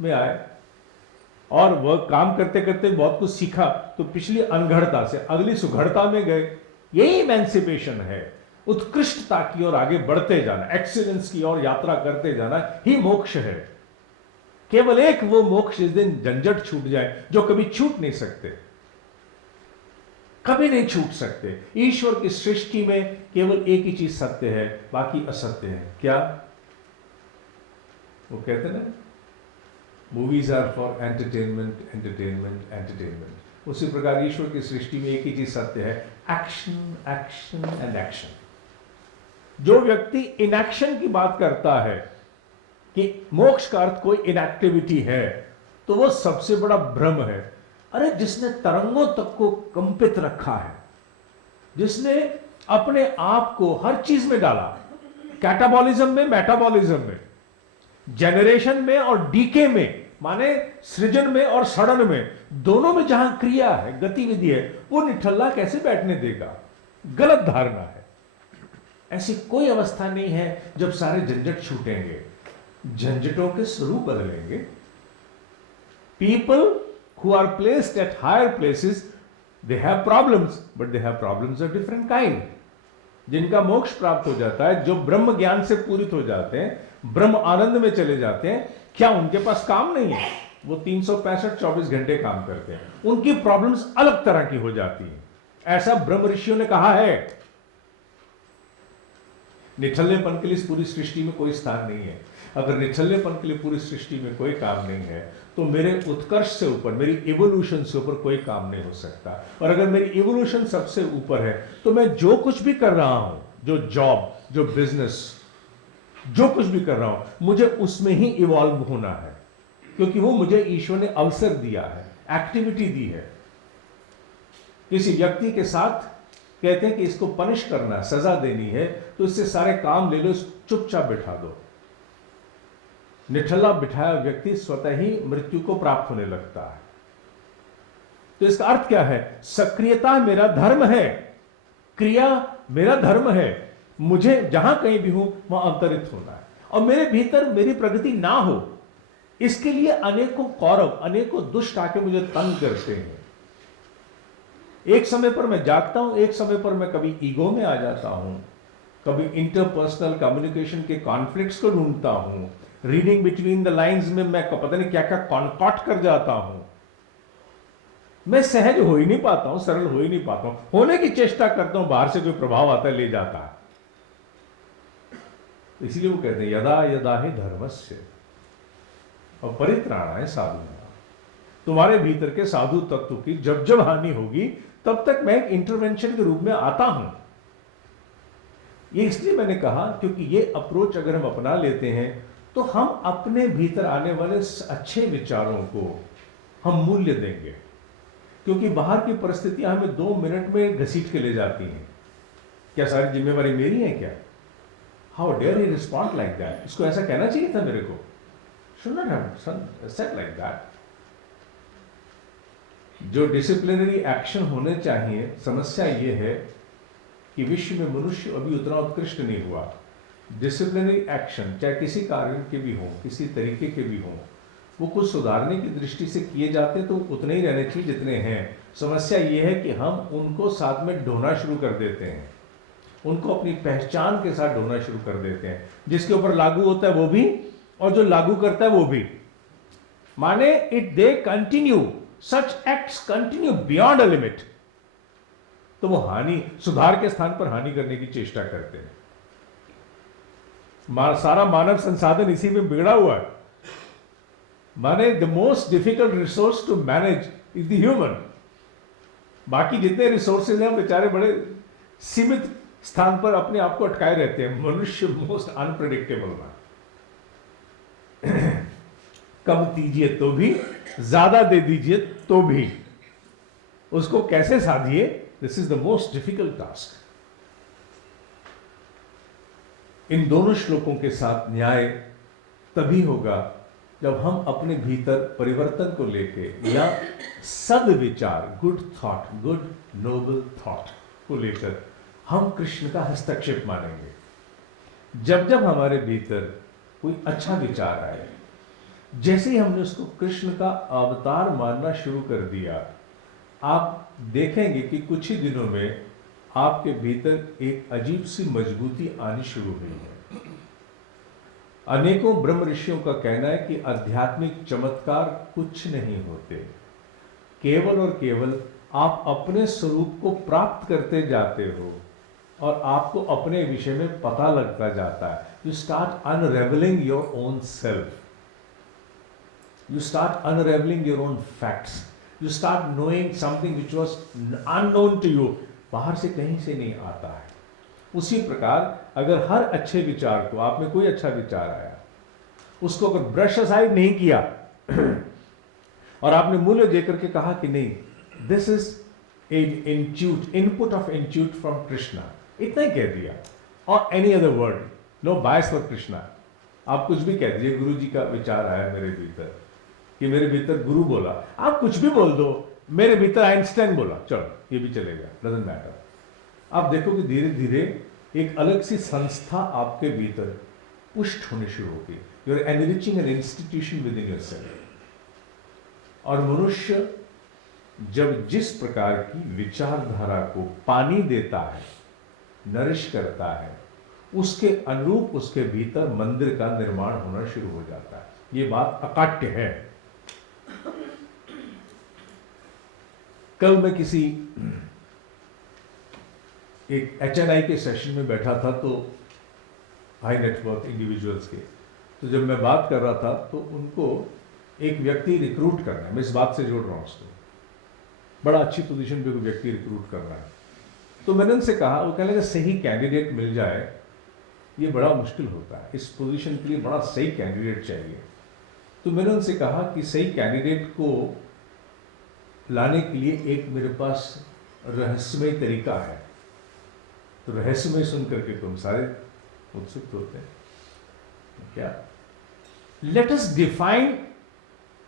में आए और वह काम करते करते बहुत कुछ सीखा, तो पिछली अनघड़ता से अगली सुघड़ता में गए। यही इमेंसिपेशन है, उत्कृष्टता की ओर आगे बढ़ते जाना, एक्सीलेंस की ओर यात्रा करते जाना ही मोक्ष है। केवल एक वो मोक्ष जिस दिन झंझट छूट जाए, जो कभी छूट नहीं सकते, कभी नहीं छूट सकते। ईश्वर की सृष्टि में केवल एक ही चीज सत्य है, बाकी असत्य है। क्या? वो कहते ना, movies are for entertainment, entertainment, entertainment. उसी प्रकार ईश्वर की सृष्टि में एक ही चीज सत्य है, एक्शन, एक्शन एंड एक्शन। जो व्यक्ति इनएक्शन की बात करता है कि मोक्ष का अर्थ कोई इनएक्टिविटी है, तो वो सबसे बड़ा भ्रम है। अरे जिसने तरंगों तक को कंपित रखा है, जिसने अपने आप को हर चीज में डाला, कैटाबॉलिज्म में, मेटाबॉलिज्म में, जनरेशन में और डीके में, माने सृजन में और सड़न में, दोनों में जहां क्रिया है, गतिविधि है, वो निठल्ला कैसे बैठने देगा? गलत धारणा है। ऐसी कोई अवस्था नहीं है जब सारे झंझट छूटेंगे। झंझटों के स्वरूप बदलेंगे। People who are placed at higher places, they have problems, but they have problems of different kind. जिनका मोक्ष प्राप्त हो जाता है, जो ब्रह्म ज्ञान से पूरित हो जाते हैं, ब्रह्म आनंद में चले जाते हैं, क्या उनके पास काम नहीं है? वो 365 24 घंटे काम करते हैं। उनकी प्रॉब्लम्स अलग तरह की हो जाती हैं। ऐसा ब्रह्म ऋषियों ने कहा है। निठल्लेपन के लिए इस पूरी सृष्टि में कोई स्थान नहीं है। अगर निठल्लेपन के लिए पूरी सृष्टि में कोई काम नहीं है, तो मेरे उत्कर्ष से ऊपर, मेरी इवोल्यूशन से ऊपर कोई काम नहीं हो सकता। और अगर मेरी इवोल्यूशन सबसे ऊपर है, तो मैं जो कुछ भी कर रहा हूं, जो जॉब, जो बिजनेस, जो कुछ भी कर रहा हूं, मुझे उसमें ही इवॉल्व होना है, क्योंकि वो मुझे ईश्वर ने अवसर दिया है, एक्टिविटी दी है। किसी व्यक्ति के साथ कहते हैं कि इसको पनिश करना, सजा देनी है, तो इससे सारे काम ले लो, चुपचाप बिठा दो। निठल्ला बिठाया व्यक्ति स्वतः ही मृत्यु को प्राप्त होने लगता है। तो इसका अर्थ क्या है? सक्रियता मेरा धर्म है, क्रिया मेरा धर्म है। मुझे जहां कहीं भी हूं वहां अंतरित होना है, और मेरे भीतर मेरी प्रगति ना हो, इसके लिए अनेकों कौरव, अनेकों दुष्ट आके मुझे तंग करते हैं। एक समय पर मैं जागता हूं, एक समय पर मैं कभी ईगो में आ जाता हूं, कभी इंटरपर्सनल कम्युनिकेशन के कॉन्फ्लिक्ट्स को ढूंढता हूं, रीडिंग बिटवीन द लाइंस में मैं पता नहीं क्या क्या कॉन्कॉट कर जाता हूं। मैं सहज हो ही नहीं पाता हूं, सरल हो ही नहीं पाता हूं। होने की चेष्टा करता हूं, बाहर से कोई प्रभाव आता है, ले जाता है। इसलिए वो कहते हैं यदा यदा ही धर्मस्य और परित्राणाय साधुनां। तुम्हारे भीतर के साधु तत्व की जब जब हानि होगी, तब तक मैं एक इंटरवेंशन के रूप में आता हूं। ये इसलिए मैंने कहा क्योंकि ये अप्रोच अगर हम अपना लेते हैं, तो हम अपने भीतर आने वाले अच्छे विचारों को हम मूल्य देंगे, क्योंकि बाहर की परिस्थितियां हमें 2 मिनट में घसीट के ले जाती हैं। क्या सारी जिम्मेवारी मेरी है क्या? How dare he respond like that? इसको ऐसा कहना चाहिए था मेरे को। Should not have said like that. जो डिसिप्लिनरी एक्शन होने चाहिए, समस्या ये है कि विश्व में मनुष्य अभी उतना उत्कृष्ट नहीं हुआ। डिसिप्लिनरी एक्शन चाहे किसी कारण के भी हो, किसी तरीके के भी हो, वो कुछ सुधारने की दृष्टि से किए जाते तो उतने ही रहने चाहिए जितने हैं। समस्या ये है कि हम उनको साथ में ढोना शुरू कर देते हैं, उनको अपनी पहचान के साथ ढोना शुरू कर देते हैं। जिसके ऊपर लागू होता है वो भी, और जो लागू करता है वो भी। माने it they continue, such acts continue beyond a limit, तो वो हानि, सुधार के स्थान पर हानि करने की चेष्टा करते हैं। सारा मानव संसाधन इसी में बिगड़ा हुआ है। माने the most difficult resource to manage is the human. बाकी जितने रिसोर्सेज हैं बेचारे बड़े सीमित स्थान पर अपने आप को अटकाए रहते हैं। मनुष्य मोस्ट अनप्रेडिक्टेबल है। कम दीजिए तो भी, ज्यादा दे दीजिए तो भी, उसको कैसे साधिए, this is the most difficult task. इन दोनों श्लोकों के साथ न्याय तभी होगा जब हम अपने भीतर परिवर्तन को लेके, या सद्विचार, good thought, good noble thought को लेकर हम कृष्ण का हस्तक्षेप मानेंगे। जब जब हमारे भीतर कोई अच्छा विचार आए, जैसे ही हमने उसको कृष्ण का अवतार मानना शुरू कर दिया, आप देखेंगे कि कुछ ही दिनों में आपके भीतर एक अजीब सी मजबूती आनी शुरू हुई है। अनेकों ब्रह्म ऋषियों का कहना है कि आध्यात्मिक चमत्कार कुछ नहीं होते, केवल और केवल आप अपने स्वरूप को प्राप्त करते जाते हो और आपको अपने विषय में पता लगता जाता है। You start unravelling your own self, you start unraveling your own facts, you start knowing something which was unknown to you, बाहर से कहीं से नहीं आता है। उसी प्रकार अगर हर अच्छे विचार को, आप में कोई अच्छा विचार आया, उसको अगर ब्रश असाइड नहीं किया और आपने मूल्य देकर के कहा कि नहीं, this is input of intuit from Krishna, इतना ही कह दिया, और any other word, no bias for Krishna, आप कुछ भी कह दीजिए, गुरु जी का विचार आया मेरे भीतर, कि मेरे भीतर गुरु बोला, आप कुछ भी बोल दो, मेरे भीतर आइंस्टाइन बोला, चलो ये भी चलेगा, डजंट मैटर। आप देखो कि धीरे धीरे एक अलग सी संस्था आपके भीतर पुष्ट होनी शुरू होगी। You are enriching an institution within yourself. और मनुष्य जब जिस प्रकार की विचारधारा को पानी देता है, नरिश करता है, उसके अनुरूप उसके भीतर मंदिर का निर्माण होना शुरू हो जाता है। ये बात अकाट्य है। कल मैं किसी एक HNI के सेशन में बैठा था, तो हाई नेटवर्थ इंडिविजुअल्स के, तो जब मैं बात कर रहा था तो उनको एक व्यक्ति रिक्रूट करना है, मैं इस बात से जोड़ रहा हूँ उसको, बड़ा अच्छी पोजीशन पे कोई व्यक्ति रिक्रूट करना है। तो मैंने उनसे कहा, वो कहने लगे सही कैंडिडेट मिल जाए ये बड़ा मुश्किल होता है, इस पोजीशन के लिए बड़ा सही कैंडिडेट चाहिए। तो मैंने उनसे कहा कि सही कैंडिडेट को लाने के लिए एक मेरे पास रहस्यमय तरीका है। तो रहस्यमय सुन करके तुम सारे उत्सुक होते हैं क्या? Let us define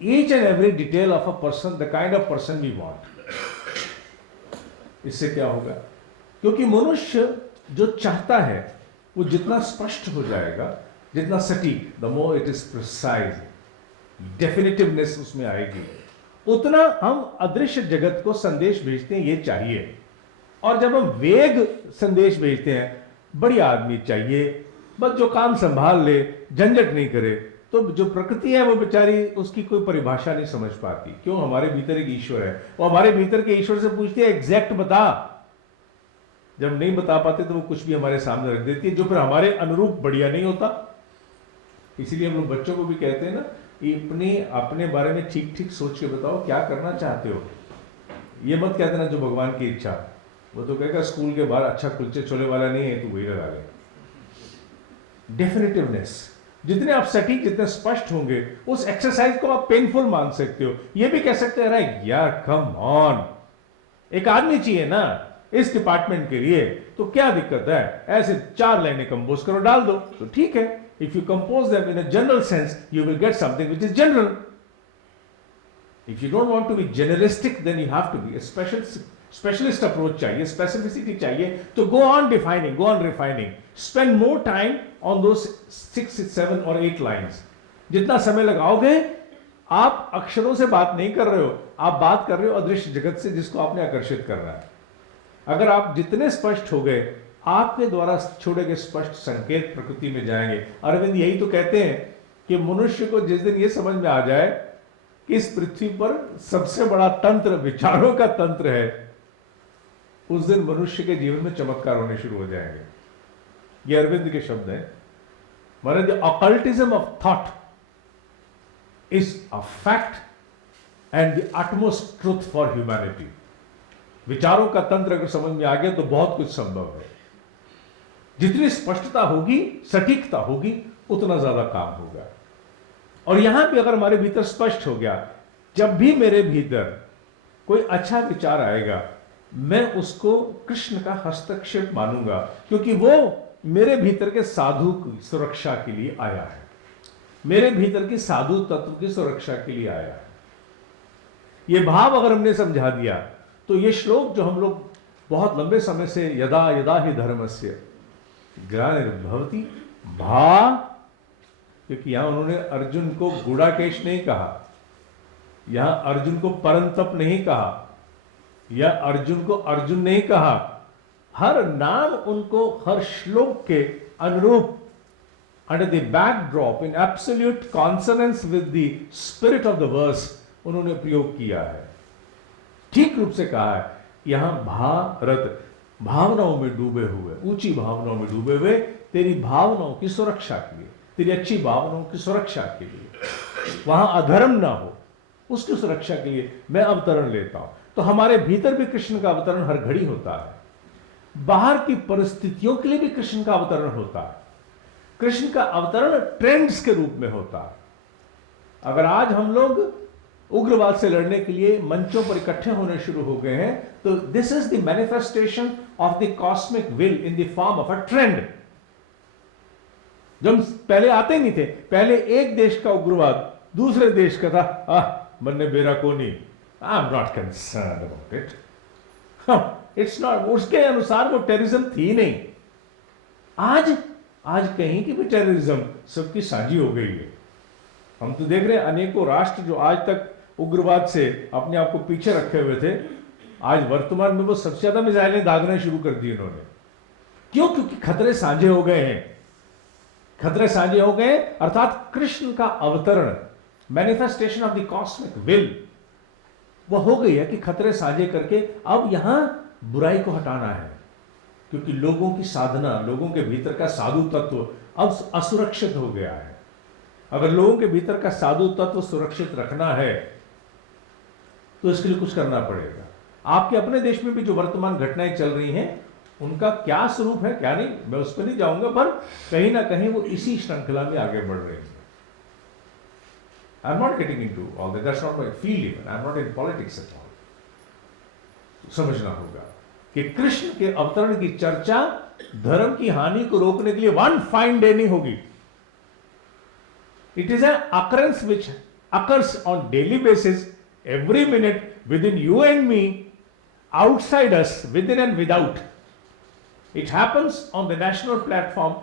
each and every detail of a person, the kind of person we want. इससे क्या होगा? क्योंकि मनुष्य जो चाहता है वो जितना स्पष्ट हो जाएगा, जितना सटीक, the more it is precise, definitiveness उसमें आएगी, उतना हम अदृश्य जगत को संदेश भेजते हैं ये चाहिए। और जब हम वेग संदेश भेजते हैं, बढ़िया आदमी चाहिए, बस जो काम संभाल ले, झंझट नहीं करे, तो जो प्रकृति है वो बेचारी, उसकी कोई परिभाषा नहीं समझ पाती। क्यों? हमारे भीतर एक ईश्वर है, वो हमारे भीतर के ईश्वर से पूछती है एग्जैक्ट बता। जब नहीं बता पाते तो वो कुछ भी हमारे सामने रख देती है, जो फिर हमारे अनुरूप बढ़िया नहीं होता। इसीलिए हम लोग बच्चों को भी कहते हैं ना, अपने बारे में ठीक ठीक सोच के बताओ क्या करना चाहते हो। ये मत कहते ना जो भगवान की इच्छा, वो तो कहेगा स्कूल के बाहर अच्छा कुलचे छोले वाला नहीं है, तो वही लगा ले। डेफिनेटिवनेस, जितने आप सटीक, जितने स्पष्ट होंगे, उस एक्सरसाइज को आप पेनफुल मान सकते हो। ये भी कह सकते हैं यार कम ऑन, एक आदमी चाहिए ना इस डिपार्टमेंट के लिए, तो क्या दिक्कत है, ऐसे 4 लाइनें कंपोज करो, डाल दो, तो ठीक है। If you compose them in a general sense, you will get something which is general. If you don't want to be generalistic, then you have to be a specialist approach चाहिए, specificity चाहिए, तो go on defining, go on refining. Spend more time on those 6, 7 or 8 lines. जितना समय लगाओगे, आप अक्षरों से बात नहीं कर रहे हो, आप बात कर रहे हो अदृश्य जगत से, जिसको आपने आकर्षित करना है। अगर आप जितने स्पष्ट हो गए, आपके द्वारा छोड़े गए स्पष्ट संकेत प्रकृति में जाएंगे। अरविंद यही तो कहते हैं कि मनुष्य को जिस दिन यह समझ में आ जाए कि इस पृथ्वी पर सबसे बड़ा तंत्र विचारों का तंत्र है, उस दिन मनुष्य के जीवन में चमत्कार होने शुरू हो जाएंगे। ये अरविंद के शब्द हैं। माने the occultism of thought is a fact and the utmost truth for humanity. विचारों का तंत्र अगर समझ में आ गया तो बहुत कुछ संभव है। जितनी स्पष्टता होगी, सटीकता होगी, उतना ज्यादा काम होगा। और यहां भी अगर हमारे भीतर स्पष्ट हो गया, जब भी मेरे भीतर कोई अच्छा विचार आएगा, मैं उसको कृष्ण का हस्तक्षेप मानूंगा, क्योंकि वो मेरे भीतर के साधु की सुरक्षा के लिए आया है, मेरे भीतर की साधु तत्व की सुरक्षा के लिए आया है। ये भाव अगर हमने समझा दिया, तो ये श्लोक जो हम लोग बहुत लंबे समय से यदा यदा ही धर्मस्य ग्लानिर्भवति भा, क्योंकि यहां उन्होंने अर्जुन को गुड़ाकेश नहीं कहा, यहां अर्जुन को परंतप नहीं कहा, या अर्जुन को अर्जुन नहीं कहा। हर नाम उनको हर श्लोक के अनुरूप, under the backdrop in absolute consonance with the spirit of the verse, उन्होंने प्रयोग किया है। ठीक रूप से कहा है यहां भारत, भावनाओं में डूबे हुए, ऊंची भावनाओं में डूबे हुए, तेरी भावनाओं की सुरक्षा के लिए, तेरी अच्छी भावनाओं की सुरक्षा के लिए, वहां अधर्म ना हो, उसकी सुरक्षा के लिए मैं अवतरण लेता हूं। तो हमारे भीतर भी कृष्ण का अवतरण हर घड़ी होता है, बाहर की परिस्थितियों के लिए भी कृष्ण का अवतरण होता है। कृष्ण का अवतरण ट्रेंड्स के रूप में होता है। अगर आज हम लोग उग्रवाद से लड़ने के लिए मंचों पर इकट्ठे होने शुरू हो गए हैं, तो this is the manifestation of the cosmic will in the form of a trend. जब पहले आते नहीं थे, पहले एक देश का उग्रवाद दूसरे देश का था, मन्ने बेरा को नहीं, I am not concern about it, it's not, उसके अनुसार वो टेररिज्म थी नहीं। आज कहीं की भी टेररिज्म सबकी साझी हो गई है। हम तो देख रहे हैं अनेकों राष्ट्र जो आज तक उग्रवाद से अपने आप को पीछे रखे हुए थे, आज वर्तमान में वो सबसे ज्यादा मिसाइलें दागना शुरू कर दी इन्होंने। क्यों? क्योंकि खतरे साझे हो गए हैं, खतरे साझे हो गए, अर्थात कृष्ण का अवतरण, manifestation of the cosmic will, वो हो गई है कि खतरे साझे करके अब यहां बुराई को हटाना है। क्योंकि लोगों की साधना, लोगों के भीतर का साधु तत्व अब असुरक्षित हो गया है। अगर लोगों के भीतर का साधु तत्व सुरक्षित रखना है तो इसके लिए कुछ करना पड़ेगा। आपके अपने देश में भी जो वर्तमान घटनाएं चल रही हैं, उनका क्या स्वरूप है क्या नहीं, मैं उस पर नहीं जाऊंगा, पर कहीं ना कहीं वो इसी श्रृंखला में आगे बढ़ रही है। I am not getting into all that's not my field, even I am not in politics at all. समझना होगा कि कृष्ण के अवतरण की चर्चा धर्म की हानि को रोकने के लिए वन फाइन डे नहीं होगी। It is an occurrence which occurs on daily basis, every minute, with in you and me, outside us, with in and without. It happens on the national platform,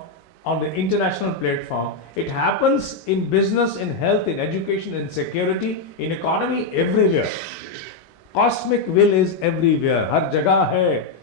on the international platform. It happens in business, in health, in education, in security, in economy, everywhere. Cosmic will is everywhere. हर जगह है।